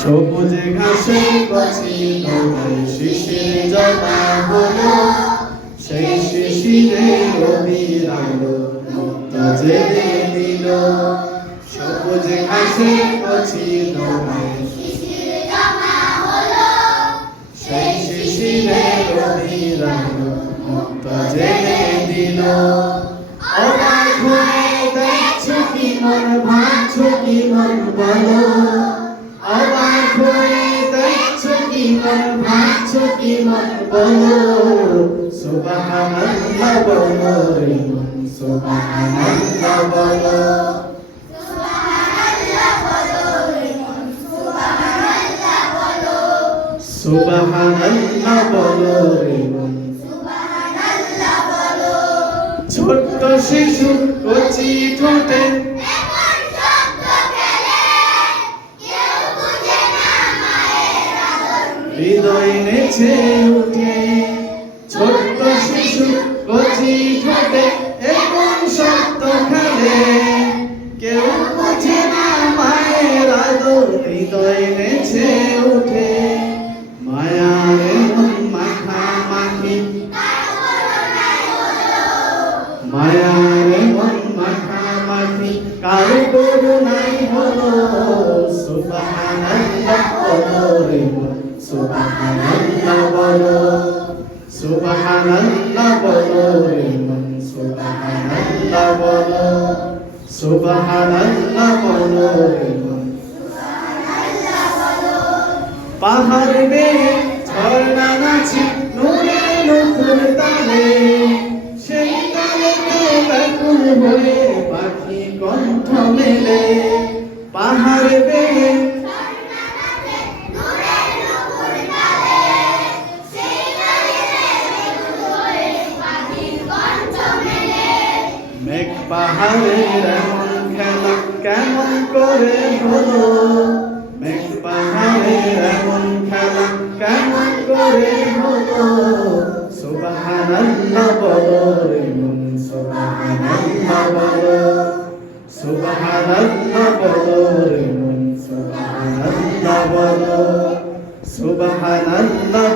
সবুজে ঘাসে কচি নদী শিশির জমা হলো, সেই শিশিরে রবির আলো মুক্ত জেলে দিল। সবুজে ঘাসে কচি নদী শিশির জমা হলো, সেই শিশিরে রবির আলো মুক্ত জেলে দিল। অবাক হয়ে দেখছো কি মন, ভাবছো কি মন বলো। অবাক হয়ে দেখছো কি মন, ভাবছো কি মন বলো। সুবহানাল্লাহ বলো রে মন, সুবহানাল্লাহ বলো। সুবহানাল্লাহ বলো রে মন, সুবহানাল্লাহ বলো। সুবহানাল্লাহ বলো রে মন। সুবহানাল্লাহ বলো। ছোট্ট শিশু কচি ঠোঁটে এমন শব্দ ফেলে, কেউ বুঝে না মায়ের আদর। হৃদয় নেচে উঠে। ছোট্ট শিশু কচি ঠোঁটে এমন শব্দ ফেলে, কেউ বোঝে না মায়ের আদর। হৃদয় নেচে উঠে। মায়ার এমন মাখামাখি, মায়ার এমন মাখামাখি কার করুণাই হলো। সুবহানাল্লাহ বলো রে মন, সুবহানাল্লাহ বলো। সুবহানাল্লাহ বলো রে মন, সুবহানাল্লাহ বলো। সুবহানাল্লাহ বলো রে মন। পাহাড় বেয়ে ঝর্ণা নাচে নূরে নতুন তালে, সেই তালেতে ব্যাকুল হয়ে পাখি কণ্ঠ মেলে। পাহাড় বেয়ে নূরের নূপুর তালে, সেই তালেতে বেকুল হয়ে পাখির কণ্ঠ মেলে। মেঘ পাহাড়ের এমন খেলা কেমন করে হলো। মেঘ পাহাড়ের এমন খেলা কেমন করে হলো। সুবহানাল্লাহ বলো রে মন, সুবহানাল্লাহ বলো। সুবহানাল্লাহ বলো রে মন, সুবহানাল্লাহ বলো। সুবহানাল্লাহ